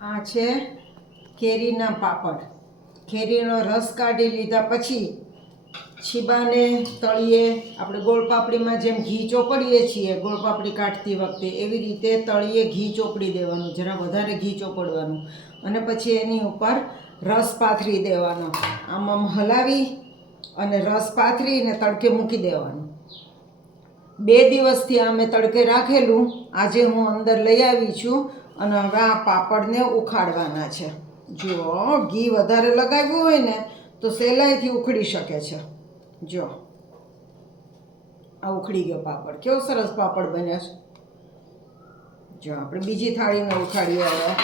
આ છે કેરીના પાપડ. કેરીનો રસ કાઢી લીધા પછી છીબાને તળીએ. આપણે ગોળપાપડીમાં જેમ ઘી ચોપડીએ છીએ, ગોળપાપડી કાઢતી વખતે એવી રીતે તળીએ ઘી ચોપડી દેવાનું, જરા વધારે ઘી ચોપડવાનું. અને પછી એની ઉપર રસ પાથરી દેવાનો. આમ આમ હલાવી અને રસ પાથરીને તડકે મૂકી દેવાનું. બે દિવસથી આ મેં તડકે રાખેલું. આજે હું અંદર લઈ આવી છું અને હવે આ પાપડને ઉખાડવાના છે. જુઓ, ઘી વધારે લગાવ્યું હોય ને, તો સહેલાઈથી ઉખડી શકે છે. જો આ ઉખડી ગયો પાપડ. કેવો સરસ પાપડ બન્યા છે. જો આપણે બીજી થાળીને ઉખાડીએ હવે.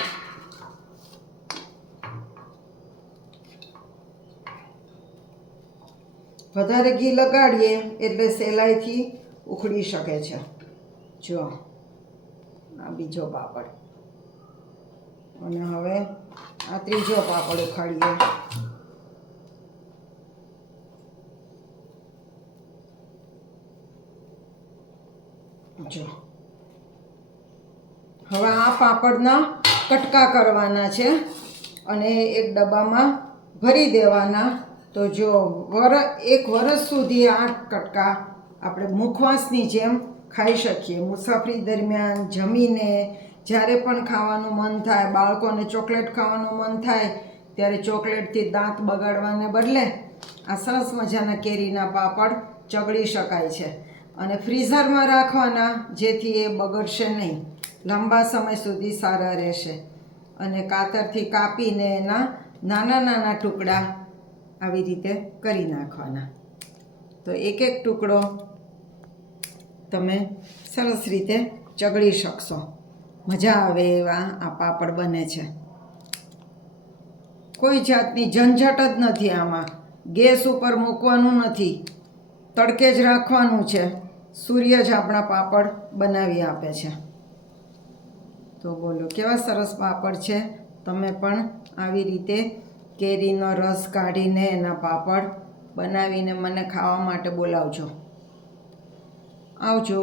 વધારે ઘી લગાડીએ એટલે સહેલાઈથી ઉખડી શકે છે. જો, આ બીજો પાપડ. અને હવે આ ત્રીજો પાપડ ઉખાડીએ. જો. હવે આ પાપડના કટકા કરવાના છે અને એક ડબ્બામાં ભરી દેવાના. તો જો વર, એક વરસ સુધી આ કટકા આપણે મુખવાસની જેમ ખાઈ શકીએ. મુસાફરી દરમિયાન જમીને જ્યારે પણ ખાવાનું મન થાય, બાળકોને ચોકલેટ ખાવાનું મન થાય, ત્યારે ચોકલેટથી દાંત બગાડવાને બદલે આ સરસ મજાના કેરીના પાપડ ચગડી શકાય છે. અને ફ્રીઝરમાં રાખવાના, જેથી એ બગડશે નહીં. લાંબા સમય સુધી સારા રહેશે. અને કાતરથી કાપીને એના નાના નાના ટુકડા આવી રીતે કરી નાખવાના. તો એક એક ટુકડો તમે સરસ રીતે ચગળી શકશો. મજા આવે એવા આ પાપડ બને છે. કોઈ જાતની ઝંઝટ જ નથી આમાં. ગેસ ઉપર મૂકવાનું નથી. તડકે જ રાખવાનું છે. સૂર્ય જ આપણા પાપડ બનાવી આપે છે. તો બોલો, કેવા સરસ પાપડ છે? તમે પણ આવી રીતે કેરીનો રસ કાઢીને એના પાપડ બનાવીને મને ખાવા માટે બોલાવજો. આવજો.